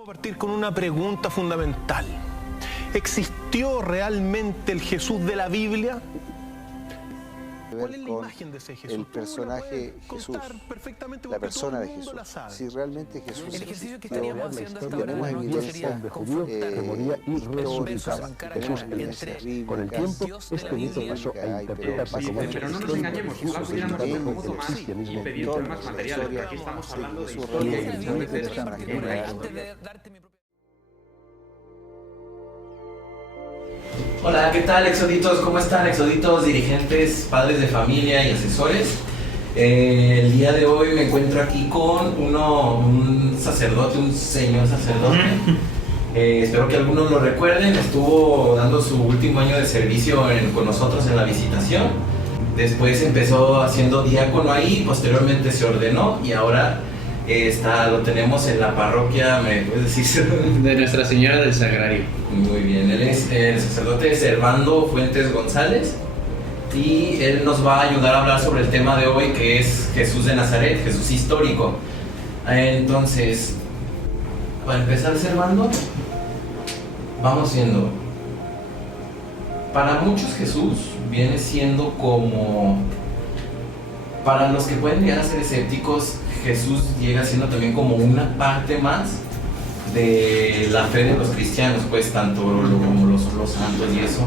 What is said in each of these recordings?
Vamos a partir con una pregunta fundamental. ¿Existió realmente el Jesús de la Biblia? ¿Cuál es la imagen de ese Jesús? El personaje Jesús, la persona de Jesús. Si realmente Jesús el ejercicio que existió, estaríamos haciendo hasta ahora tenemos evidencia histórica, tenemos evidencia bíblica. Con el tiempo, este mito pasó a interpretarse como pero no nos engañemos, ojalá pudiéramos hacer un poco más y pedir más materiales, pero aquí estamos hablando de historia y de personajes. Hola, ¿qué tal, exoditos? ¿Cómo están, exoditos, dirigentes, padres de familia y asesores? El día de hoy me encuentro aquí con un sacerdote, un señor sacerdote. Espero que algunos lo recuerden. Estuvo dando su último año de servicio con nosotros en la visitación. Después empezó haciendo diácono ahí, posteriormente se ordenó y ahora lo tenemos en la parroquia, ¿me puedes decir? De Nuestra Señora del Sagrario. Muy bien, él es el sacerdote Servando Fuentes González y él nos va a ayudar a hablar sobre el tema de hoy, que es Jesús de Nazaret, Jesús histórico. Entonces, para empezar, Servando, vamos viendo. Para muchos Jesús viene siendo como, para los que pueden llegar a ser escépticos, Jesús llega siendo también como una parte más de la fe de los cristianos, pues tanto como los santos y eso,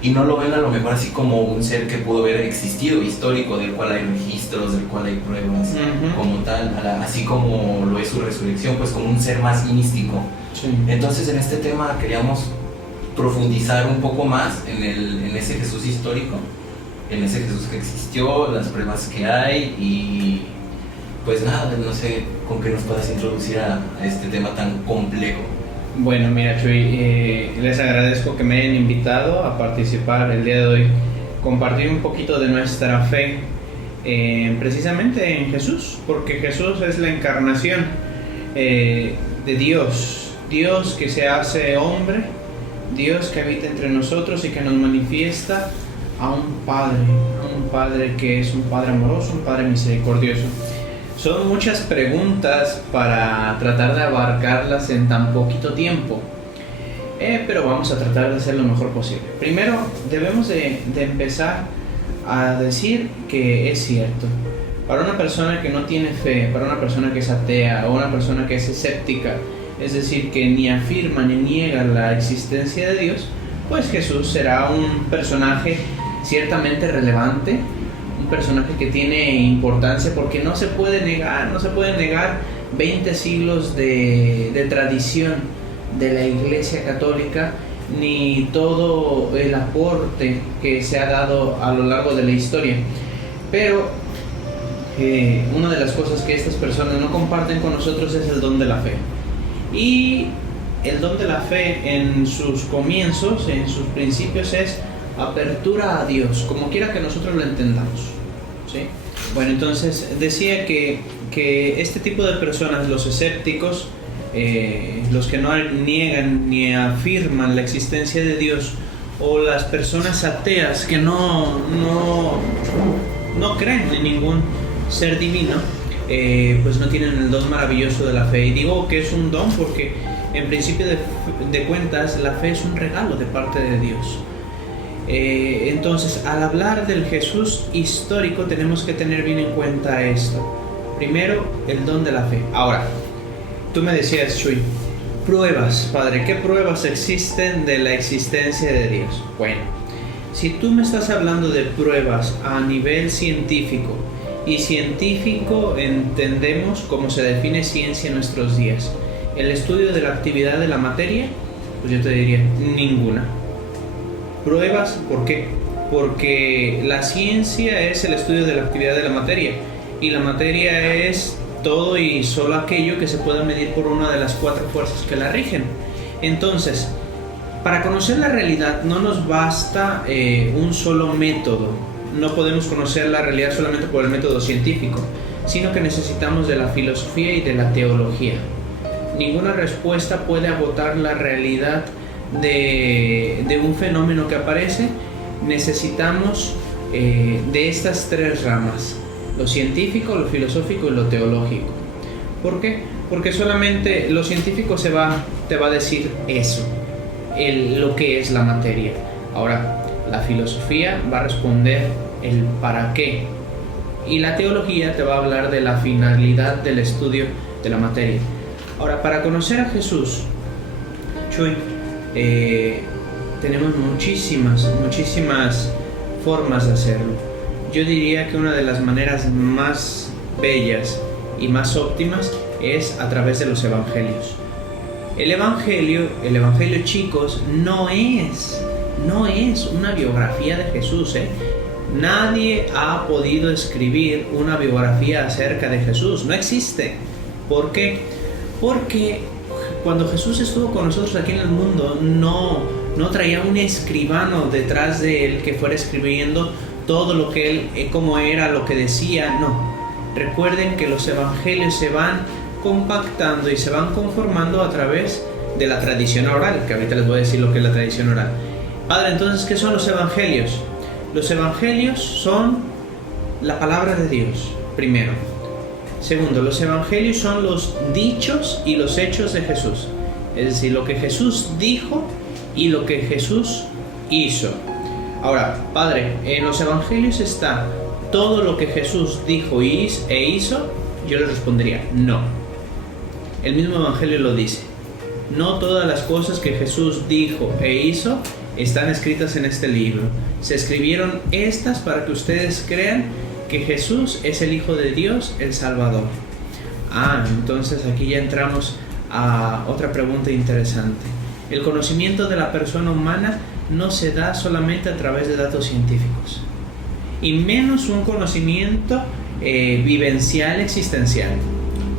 y no lo ven a lo mejor así como un ser que pudo haber existido, histórico, del cual hay registros, del cual hay pruebas, como tal, así como lo es su resurrección, pues como un ser más místico. Sí. Entonces en este tema queríamos profundizar un poco más en ese Jesús histórico, en ese Jesús que existió, las pruebas que hay y pues nada, no sé con qué nos puedas introducir a este tema tan complejo. Bueno, mira, Chuy, les agradezco que me hayan invitado a participar el día de hoy, compartir un poquito de nuestra fe precisamente en Jesús, porque Jesús es la encarnación de Dios, Dios que se hace hombre, Dios que habita entre nosotros y que nos manifiesta a un Padre que es un Padre amoroso, un Padre misericordioso. Son muchas preguntas para tratar de abarcarlas en tan poquito tiempo, pero vamos a tratar de hacer lo mejor posible. Primero, debemos de empezar a decir que es cierto. Para una persona que no tiene fe, para una persona que es atea o una persona que es escéptica, es decir, que ni afirma ni niega la existencia de Dios, pues Jesús será un personaje ciertamente relevante, un personaje que tiene importancia porque no se puede negar 20 siglos de tradición de la Iglesia Católica, ni todo el aporte que se ha dado a lo largo de la historia. Pero una de las cosas que estas personas no comparten con nosotros es el don de la fe. Y el don de la fe en sus comienzos, en sus principios, es apertura a Dios, como quiera que nosotros lo entendamos, ¿sí? Bueno, entonces decía que este tipo de personas, los escépticos, los que no niegan ni afirman la existencia de Dios, o las personas ateas que no creen en ningún ser divino, pues no tienen el don maravilloso de la fe. Y digo que es un don porque en principio de cuentas la fe es un regalo de parte de Dios. Entonces, al hablar del Jesús histórico tenemos que tener bien en cuenta esto. Primero, el don de la fe. Ahora, tú me decías, Chuy, pruebas, Padre, ¿qué pruebas existen de la existencia de Dios? Bueno, si tú me estás hablando de pruebas a nivel científico, y científico entendemos cómo se define ciencia en nuestros días, el estudio de la actividad de la materia, pues yo te diría, ninguna. Pruebas, ¿por qué? Porque la ciencia es el estudio de la actividad de la materia y la materia es todo y solo aquello que se pueda medir por una de las 4 fuerzas que la rigen. Entonces, para conocer la realidad no nos basta un solo método, no podemos conocer la realidad solamente por el método científico, sino que necesitamos de la filosofía y de la teología. Ninguna respuesta puede agotar la realidad de un fenómeno que aparece. Necesitamos de estas 3 ramas: lo científico, lo filosófico y lo teológico. ¿Por qué? porque solamente lo científico te va a decir eso, lo que es la materia. Ahora, la filosofía va a responder el para qué, y la teología te va a hablar de la finalidad del estudio de la materia. Ahora, para conocer a Jesús, Chuy, tenemos muchísimas formas de hacerlo. Yo diría que una de las maneras más bellas y más óptimas es a través de los evangelios. El evangelio, chicos, no es una biografía de Jesús, Nadie ha podido escribir una biografía acerca de Jesús, no existe. ¿Por qué? Porque cuando Jesús estuvo con nosotros aquí en el mundo, no traía un escribano detrás de él que fuera escribiendo todo lo que él, cómo era, lo que decía, no. Recuerden que los evangelios se van compactando y se van conformando a través de la tradición oral, que ahorita les voy a decir lo que es la tradición oral. Padre, entonces, ¿qué son los evangelios? Los evangelios son la palabra de Dios, primero. Segundo, los evangelios son los dichos y los hechos de Jesús. Es decir, lo que Jesús dijo y lo que Jesús hizo. Ahora, Padre, en los evangelios está todo lo que Jesús dijo e hizo. Yo le respondería, no. El mismo evangelio lo dice. No todas las cosas que Jesús dijo e hizo están escritas en este libro. Se escribieron estas para que ustedes crean que Jesús es el Hijo de Dios, el Salvador. Entonces aquí ya entramos a otra pregunta interesante. El conocimiento de la persona humana no se da solamente a través de datos científicos, y menos un conocimiento vivencial, existencial.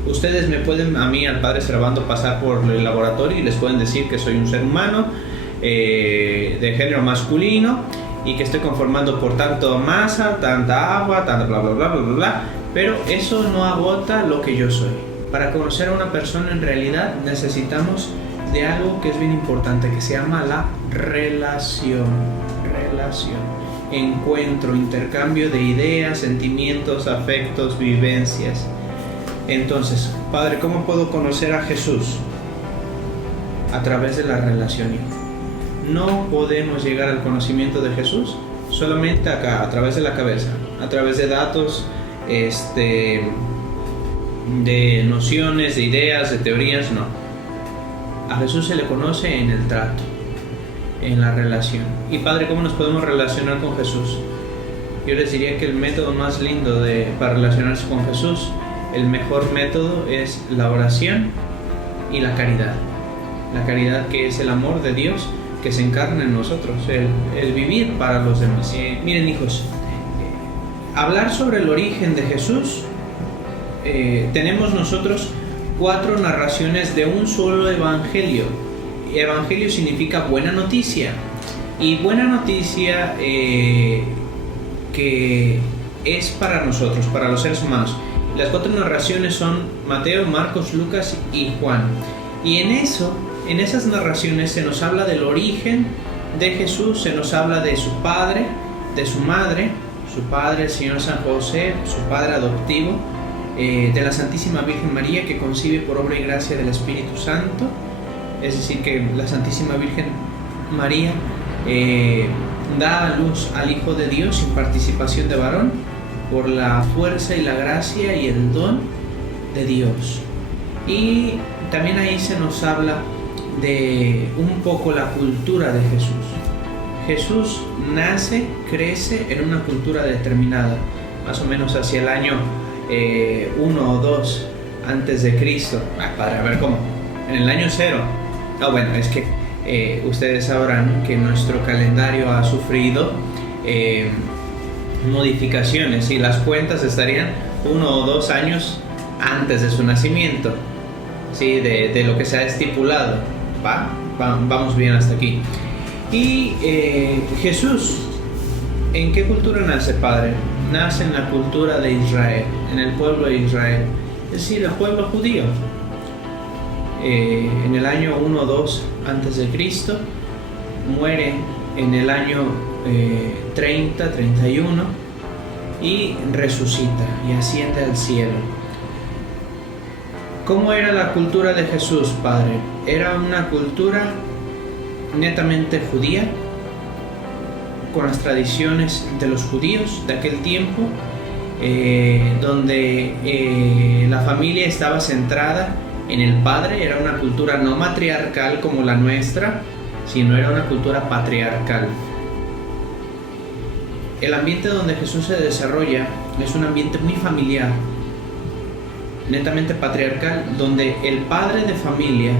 Ustedes me pueden, a mí, al Padre Servando, pasar por el laboratorio y les pueden decir que soy un ser humano de género masculino y que estoy conformando por tanto masa, tanta agua, tanta bla bla bla bla bla bla, pero eso no agota lo que yo soy. Para conocer a una persona en realidad necesitamos de algo que es bien importante, que se llama la relación. Encuentro, intercambio de ideas, sentimientos, afectos, vivencias. Entonces, Padre, ¿cómo puedo conocer a Jesús? A través de la relación. No podemos llegar al conocimiento de Jesús solamente acá, a través de la cabeza, a través de datos, de nociones, de ideas, de teorías, no. A Jesús se le conoce en el trato, en la relación. Y Padre, ¿cómo nos podemos relacionar con Jesús? Yo les diría que el método más lindo para relacionarse con Jesús, el mejor método es la oración y la caridad. La caridad, que es el amor de Dios que se encarna en nosotros, el vivir para los demás. Miren, hijos, hablar sobre el origen de Jesús, tenemos nosotros 4 narraciones de un solo evangelio. Evangelio significa buena noticia, y buena noticia que es para nosotros, para los seres humanos. Las 4 narraciones son Mateo, Marcos, Lucas y Juan, y en esas narraciones se nos habla del origen de Jesús, se nos habla de su padre, de su madre, su padre el Señor San José, su padre adoptivo, de la Santísima Virgen María, que concibe por obra y gracia del Espíritu Santo. Es decir, que la Santísima Virgen María da a luz al Hijo de Dios sin participación de varón, por la fuerza y la gracia y el don de Dios. Y también ahí se nos habla de un poco la cultura de Jesús. Jesús nace, crece en una cultura determinada, más o menos hacia el año 1 o 2 antes de Cristo. Padre, a ver, ¿cómo? En el año 0. Bueno, es que ustedes sabrán que nuestro calendario ha sufrido modificaciones, y las cuentas estarían 1 o 2 años antes de su nacimiento, ¿sí? de lo que se ha estipulado. Vamos bien hasta aquí. Y Jesús, ¿en qué cultura nace, Padre? Nace en la cultura de Israel, en el pueblo de Israel, es decir, el pueblo judío. En el año 1 o 2 antes de Cristo, muere en el año 30, 31 y resucita y asciende al cielo. ¿Cómo era la cultura de Jesús, Padre? Era una cultura netamente judía, con las tradiciones de los judíos de aquel tiempo, donde la familia estaba centrada en el padre. Era una cultura no matriarcal como la nuestra, sino era una cultura patriarcal. El ambiente donde Jesús se desarrolla es un ambiente muy familiar, netamente patriarcal, donde el padre de familia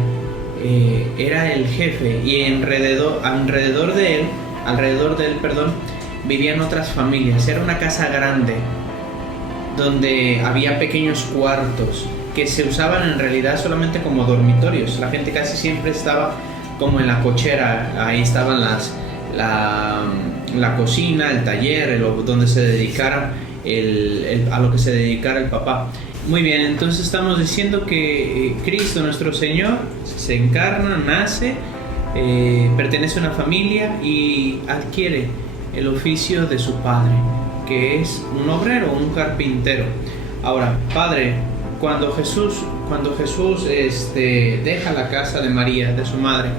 era el jefe, y alrededor de él, vivían otras familias. Era una casa grande donde había pequeños cuartos que se usaban en realidad solamente como dormitorios. La gente casi siempre estaba como en la cochera. Ahí estaban la cocina, el taller, donde se dedicara a lo que se dedicara el papá. Muy bien, entonces estamos diciendo que Cristo nuestro Señor se encarna, nace, pertenece a una familia y adquiere el oficio de su padre, que es un obrero, un carpintero. Ahora, Padre, cuando Jesús deja la casa de María, de su madre,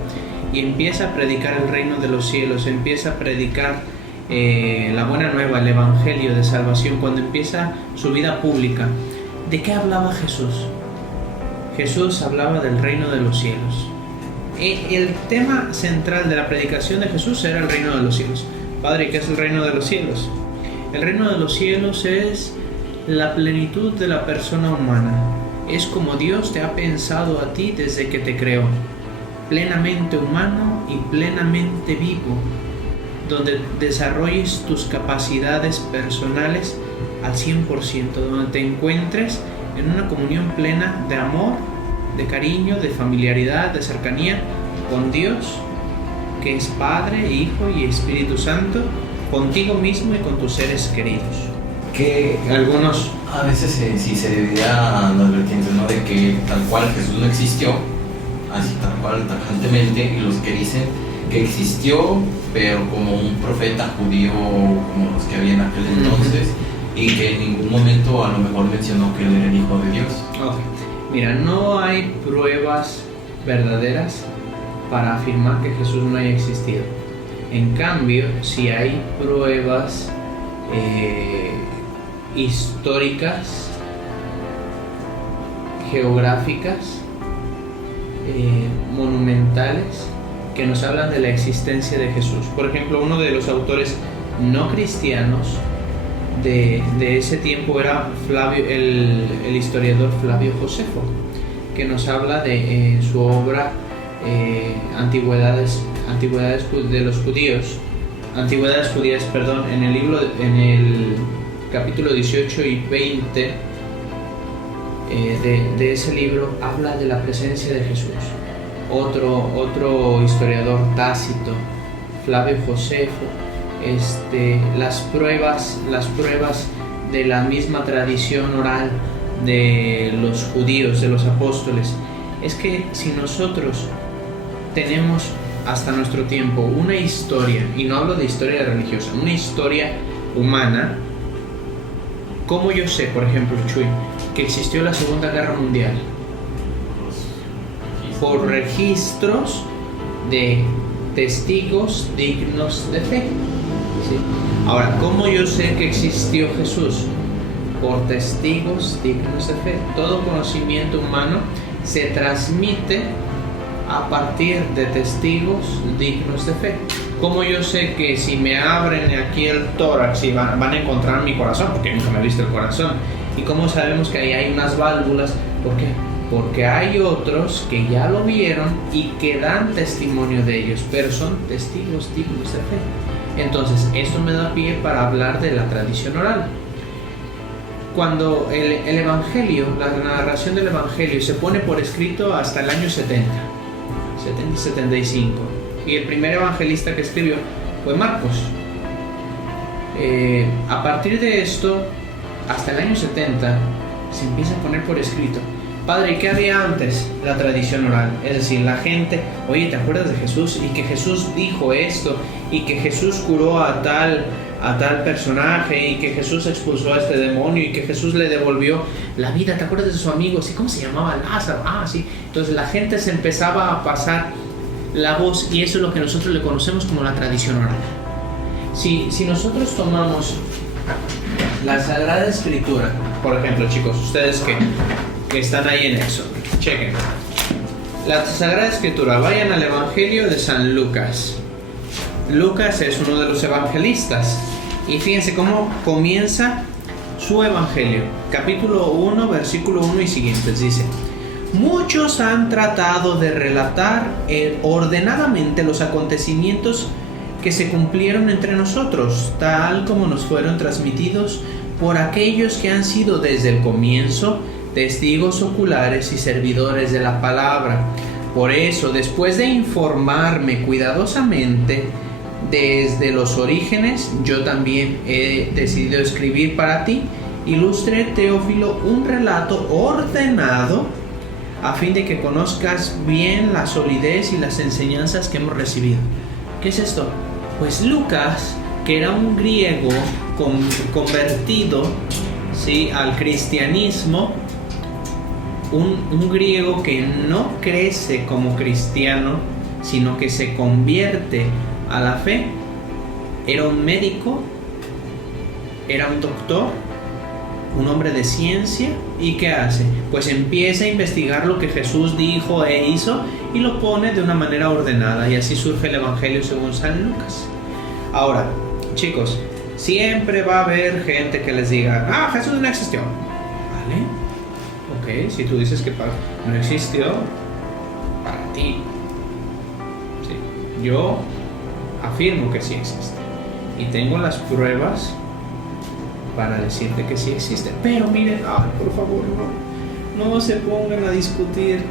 y empieza a predicar el reino de los cielos, empieza a predicar la buena nueva, el evangelio de salvación, cuando empieza su vida pública, ¿de qué hablaba Jesús? Jesús hablaba del reino de los cielos. El tema central de la predicación de Jesús era el reino de los cielos. Padre, ¿qué es el reino de los cielos? El reino de los cielos es la plenitud de la persona humana. Es como Dios te ha pensado a ti desde que te creó. Plenamente humano y plenamente vivo, donde desarrolles tus capacidades personales al 100%, donde te encuentres en una comunión plena de amor, de cariño, de familiaridad, de cercanía con Dios, que es Padre, Hijo y Espíritu Santo, contigo mismo y con tus seres queridos. Que algunos a veces sí se dividía las vertientes, ¿no? De que tal cual Jesús no existió, así tal cual, tajantemente, y los que dicen que existió, pero como un profeta judío como los que había en aquel entonces, y que en ningún momento a lo mejor mencionó que él era el Hijo de Dios. Okay. Mira, no hay pruebas verdaderas para afirmar que Jesús no haya existido. En cambio, sí hay pruebas históricas, geográficas, monumentales, que nos hablan de la existencia de Jesús. Por ejemplo, uno de los autores no cristianos de ese tiempo era el historiador Flavio Josefo, que nos habla de su obra Antigüedades de los Judíos, Antigüedades Judías, perdón, en el capítulo 18 y 20 de ese libro habla de la presencia de Jesús. Otro historiador, Tácito, Flavio Josefo, las pruebas de la misma tradición oral de los judíos, de los apóstoles, es que si nosotros tenemos hasta nuestro tiempo una historia, y no hablo de historia religiosa, una historia humana, ¿cómo yo sé, por ejemplo, Chuy, que existió la Segunda Guerra Mundial? Por registros de testigos dignos de fe. ¿Sí? Ahora, ¿cómo yo sé que existió Jesús? Por testigos dignos de fe. Todo conocimiento humano se transmite a partir de testigos dignos de fe. ¿Cómo yo sé que si me abren aquí el tórax y van a encontrar mi corazón? Porque nunca me he visto el corazón. ¿Y cómo sabemos que ahí hay unas válvulas? ¿Por qué? Porque hay otros que ya lo vieron y que dan testimonio de ellos, pero son testigos dignos de fe. Entonces, esto me da pie para hablar de la tradición oral. Cuando el Evangelio, la narración del Evangelio se pone por escrito hasta el año 70-75, y el primer evangelista que escribió fue Marcos. A partir de esto, hasta el año 70, se empieza a poner por escrito. Padre, ¿qué había antes? La tradición oral. Es decir, la gente, oye, ¿te acuerdas de Jesús? Y que Jesús dijo esto, y que Jesús curó a tal a tal personaje y que Jesús expulsó a este demonio y que Jesús le devolvió la vida. ¿Te acuerdas de su amigo? ¿Sí? ¿Cómo se llamaba? Lázaro. Ah, sí. Entonces la gente se empezaba a pasar la voz y eso es lo que nosotros le conocemos como la tradición oral. Si nosotros tomamos la Sagrada Escritura, por ejemplo, chicos, ustedes que están ahí en eso, chequen. La Sagrada Escritura, vayan al Evangelio de San Lucas. Lucas es uno de los evangelistas. Y fíjense cómo comienza su evangelio. Capítulo 1, versículo 1 y siguientes. Dice: muchos han tratado de relatar ordenadamente los acontecimientos que se cumplieron entre nosotros, tal como nos fueron transmitidos por aquellos que han sido desde el comienzo testigos oculares y servidores de la palabra. Por eso, después de informarme cuidadosamente desde los orígenes, yo también he decidido escribir para ti, ilustre Teófilo, un relato ordenado a fin de que conozcas bien la solidez y las enseñanzas que hemos recibido. ¿Qué es esto? Pues Lucas, que era un griego convertido, ¿sí?, al cristianismo, un griego que no crece como cristiano, sino que se convierte a la fe, era un médico, era un doctor, un hombre de ciencia. ¿Y qué hace? Pues empieza a investigar lo que Jesús dijo e hizo y lo pone de una manera ordenada, y así surge el Evangelio según San Lucas. Ahora, chicos, siempre va a haber gente que les diga: ah, Jesús no existió. ¿Vale? Ok, si tú dices que no existió, para ti. Sí, yo afirmo que sí existe y tengo las pruebas para decirte que sí existe. Pero miren, por favor, no se pongan a discutir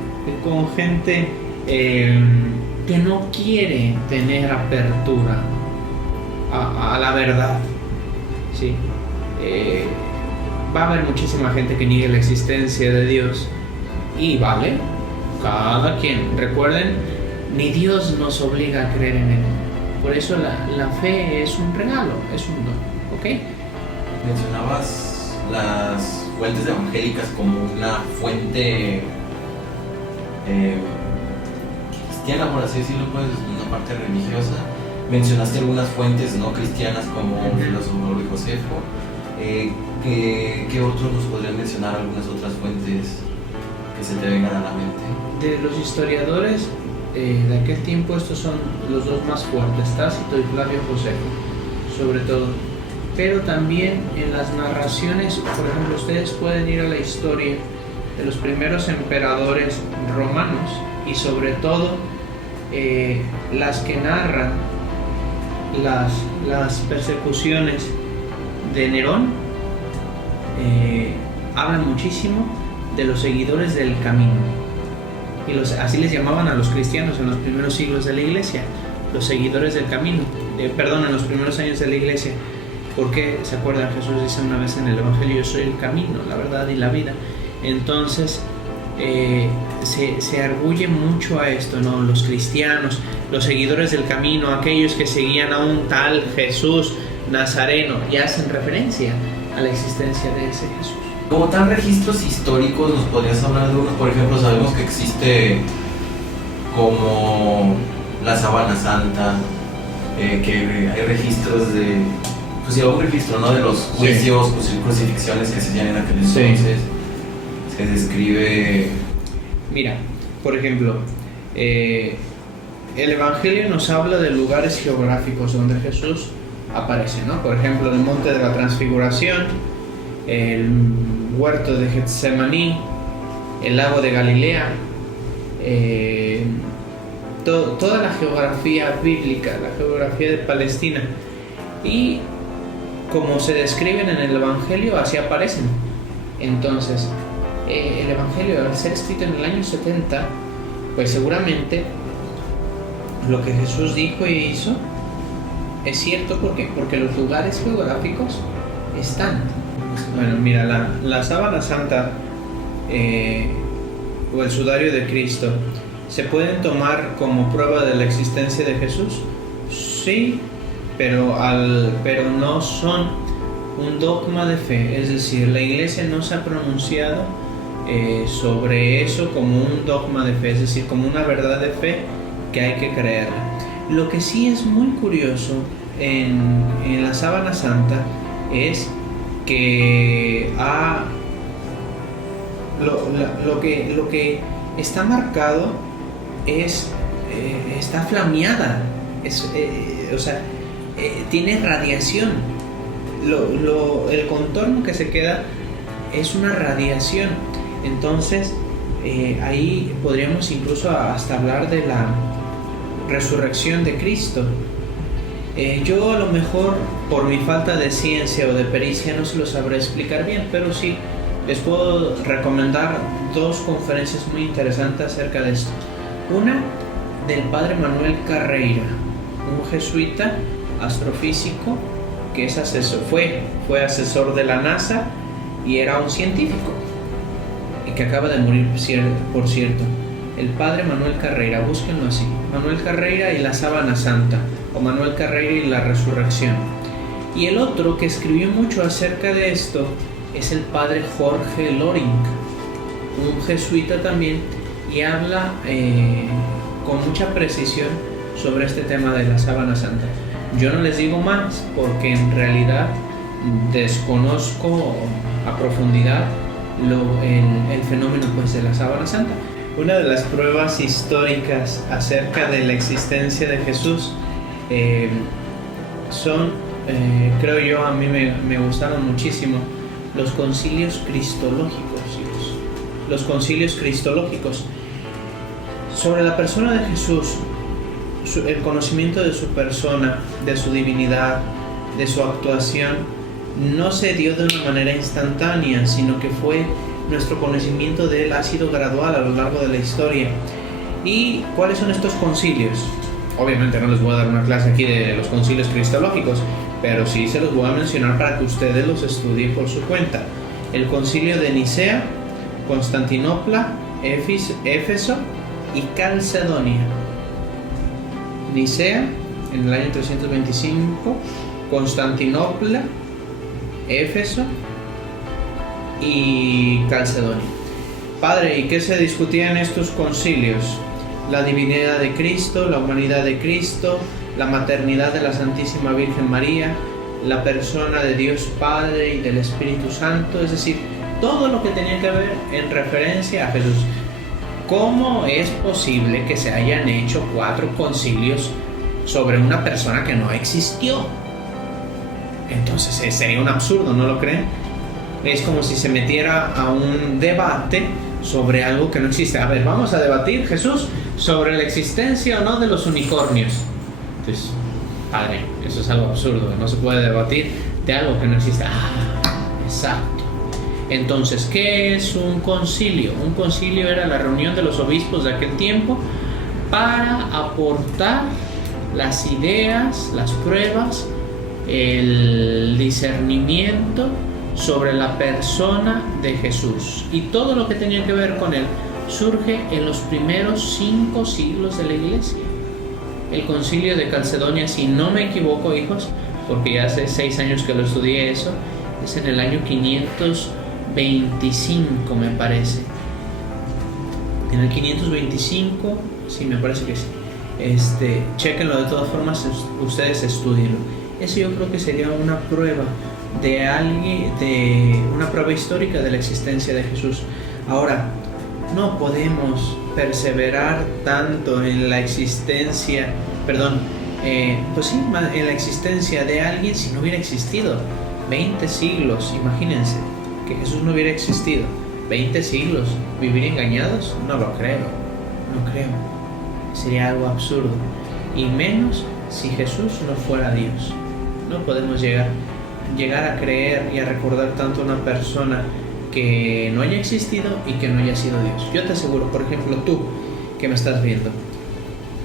con gente que no quiere tener apertura a la verdad. ¿Sí? Va a haber muchísima gente que niegue la existencia de Dios, y vale, cada quien. Recuerden, ni Dios nos obliga a creer en Él. Por eso la fe es un regalo, es un don. ¿Ok? Mencionabas las fuentes evangélicas como una fuente cristiana, por así decirlo, pues una parte religiosa. Mencionaste algunas fuentes no cristianas como Filósofo y Josefo. ¿Qué otros nos podrían mencionar? Algunas otras fuentes que se te vengan a la mente. De los historiadores de aquel tiempo, estos son los dos más fuertes: Tácito y Flavio Josefo, sobre todo. Pero también en las narraciones, por ejemplo, ustedes pueden ir a la historia de los primeros emperadores romanos, y sobre todo las que narran las persecuciones de Nerón, hablan muchísimo de los seguidores del camino, y así les llamaban a los cristianos en los primeros siglos de la iglesia, los seguidores del camino, en los primeros años de la iglesia. Porque, ¿se acuerdan? Jesús dice una vez en el Evangelio: yo soy el camino, la verdad y la vida. Entonces se arguye mucho a esto, ¿no? Los cristianos, los seguidores del camino, aquellos que seguían a un tal Jesús Nazareno, y hacen referencia a la existencia de ese Jesús. Como tal, registros históricos, ¿nos podrías hablar de uno? Por ejemplo, sabemos que existe como la Sábana Santa, que hay registros de... Pues sí, un registro, ¿no?, de los juicios, crucifixiones que se hacían en aquel entonces. Se describe... Mira, por ejemplo, el Evangelio nos habla de lugares geográficos donde Jesús aparece, ¿no? Por ejemplo, el Monte de la Transfiguración, el huerto de Getsemaní, el lago de Galilea, toda la geografía bíblica, la geografía de Palestina. Y como se describen en el Evangelio, así aparecen. Entonces, el Evangelio, al ser escrito en el año 70, pues seguramente lo que Jesús dijo y hizo es cierto. ¿Por qué? Porque los lugares geográficos están. Bueno, mira, la Sábana Santa o el sudario de Cristo, ¿se pueden tomar como prueba de la existencia de Jesús? Sí, pero no son un dogma de fe. Es decir, la Iglesia no se ha pronunciado sobre eso como un dogma de fe, es decir, como una verdad de fe que hay que creerla. Lo que sí es muy curioso en la Sábana Santa es que lo que está marcado está flameada, tiene radiación. El contorno que se queda es una radiación. Entonces ahí podríamos incluso hasta hablar de la resurrección de Cristo. Yo a lo mejor por mi falta de ciencia o de pericia no se lo sabré explicar bien, pero sí les puedo recomendar dos conferencias muy interesantes acerca de esto. Una del padre Manuel Carreira, un jesuita astrofísico que es fue asesor de la NASA y era un científico y que acaba de morir, por cierto. El padre Manuel Carreira, búsquenlo así, Manuel Carreira y la Sábana Santa, o Manuel Carreira y la resurrección. Y el otro que escribió mucho acerca de esto es el padre Jorge Loring, un jesuita también, y habla con mucha precisión sobre este tema de la Sábana Santa. Yo no les digo más porque en realidad desconozco a profundidad el fenómeno pues, de la Sábana Santa. Una de las pruebas históricas acerca de la existencia de Jesús son, creo yo, a mí me gustaron muchísimo los concilios cristológicos, hijos. Los concilios cristológicos sobre la persona de Jesús, el conocimiento de su persona, de su divinidad, de su actuación, no se dio de una manera instantánea, sino que nuestro conocimiento de él ha sido gradual a lo largo de la historia. ¿Y cuáles son estos concilios? Obviamente no les voy a dar una clase aquí de los concilios cristológicos, pero sí se los voy a mencionar para que ustedes los estudien por su cuenta. El concilio de Nicea, Constantinopla, Éfeso y Calcedonia. Nicea en el año 325, Constantinopla, Éfeso y Calcedonia. Padre, ¿y qué se discutía en estos concilios? La divinidad de Cristo, la humanidad de Cristo, la maternidad de la Santísima Virgen María, la persona de Dios Padre y del Espíritu Santo, es decir, todo lo que tenía que ver en referencia a Jesús. ¿Cómo es posible que se hayan hecho 4 concilios sobre una persona que no existió? Entonces sería un absurdo, ¿no lo creen? Es como si se metiera a un debate sobre algo que no existe. A ver, vamos a debatir, Jesús, sobre la existencia o no de los unicornios. Entonces, padre, eso es algo absurdo, no se puede debatir de algo que no existe. Exacto. Entonces, ¿qué es un concilio? Un concilio era la reunión de los obispos de aquel tiempo para aportar las ideas, las pruebas, el discernimiento sobre la persona de Jesús. Y todo lo que tenía que ver con él surge en los primeros 5 siglos de la Iglesia. El concilio de Calcedonia, si no me equivoco, hijos, porque ya hace 6 años que lo estudié eso, es en el año 525, me parece. En el 525, sí, me parece que sí. Chéquenlo, de todas formas, ustedes estudienlo. Eso yo creo que sería una prueba una prueba histórica de la existencia de Jesús. Ahora, no podemos perseverar tanto en la existencia, en la existencia de alguien si no hubiera existido 20 siglos. Imagínense que Jesús no hubiera existido 20 siglos, vivir engañados, no lo creo, sería algo absurdo, y menos si Jesús no fuera Dios. No podemos llegar a creer y a recordar tanto a una persona que no haya existido y que no haya sido Dios. Yo te aseguro, por ejemplo, tú que me estás viendo,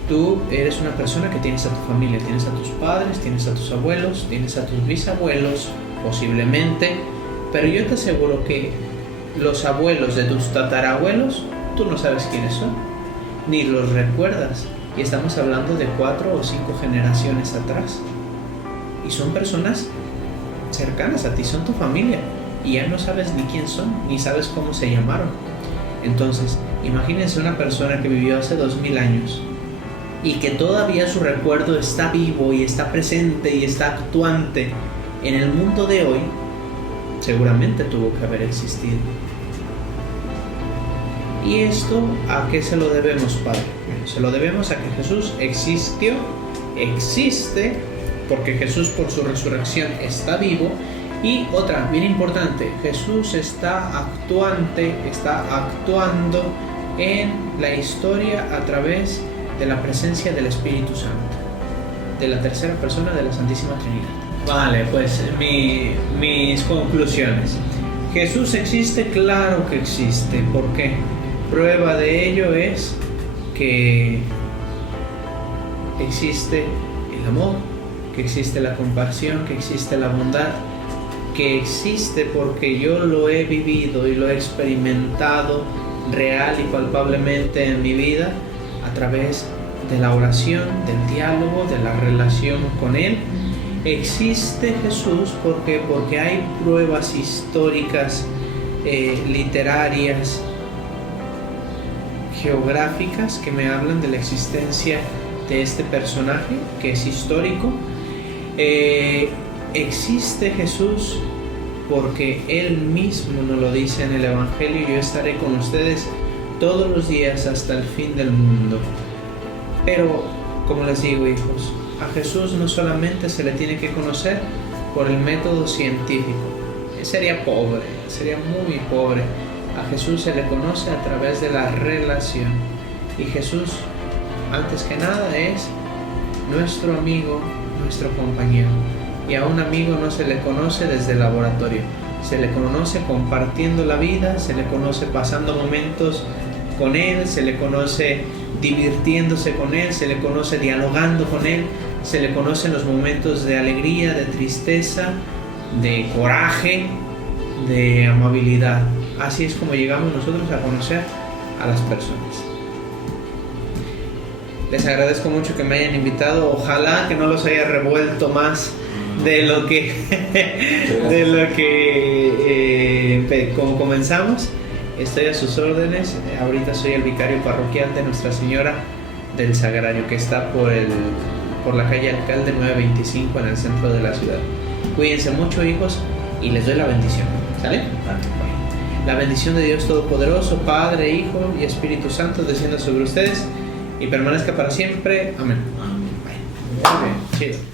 tú eres una persona que tienes a tu familia, tienes a tus padres, tienes a tus abuelos, tienes a tus bisabuelos, posiblemente, pero yo te aseguro que los abuelos de tus tatarabuelos, tú no sabes quiénes son, ni los recuerdas, y estamos hablando de 4 o 5 generaciones atrás. y son personas cercanas a ti, son tu familia, y ya no sabes ni quién son, ni sabes cómo se llamaron. Entonces, imagínense una persona que vivió hace 2000 años y que todavía su recuerdo está vivo y está presente y está actuante en el mundo de hoy. Seguramente tuvo que haber existido. ¿Y esto a qué se lo debemos, Padre? Bueno, se lo debemos a que Jesús existió, existe, porque Jesús por su resurrección está vivo. Y otra, bien importante, Jesús está actuando en la historia a través de la presencia del Espíritu Santo, de la tercera persona de la Santísima Trinidad. Vale, pues mis conclusiones. Jesús existe, claro que existe. ¿Por qué? Prueba de ello es que existe el amor, que existe la compasión, que existe la bondad, que existe porque yo lo he vivido y lo he experimentado real y palpablemente en mi vida a través de la oración, del diálogo, de la relación con Él. Existe Jesús porque hay pruebas históricas, literarias, geográficas que me hablan de la existencia de este personaje que es histórico. Existe Jesús porque Él mismo nos lo dice en el Evangelio: yo estaré con ustedes todos los días hasta el fin del mundo. Pero, como les digo, hijos, a Jesús no solamente se le tiene que conocer por el método científico. Sería pobre, sería muy pobre. A Jesús se le conoce a través de la relación. Y Jesús, antes que nada, es nuestro amigo, nuestro compañero. Y a un amigo no se le conoce desde el laboratorio, se le conoce compartiendo la vida, se le conoce pasando momentos con Él, se le conoce divirtiéndose con Él, se le conoce dialogando con Él, se le conoce en los momentos de alegría, de tristeza, de coraje, de amabilidad. Así es como llegamos nosotros a conocer a las personas. Les agradezco mucho que me hayan invitado. Ojalá que no los haya revuelto más de lo que como comenzamos. Estoy a sus órdenes. Ahorita soy el vicario parroquial de Nuestra Señora del Sagrario, que está por la calle Alcalde 925 en el centro de la ciudad. Cuídense mucho, hijos, y les doy la bendición. ¿Sale? La bendición de Dios Todopoderoso, Padre, Hijo y Espíritu Santo, descienda sobre ustedes y permanezca para siempre. Amén. Muy bien, chido.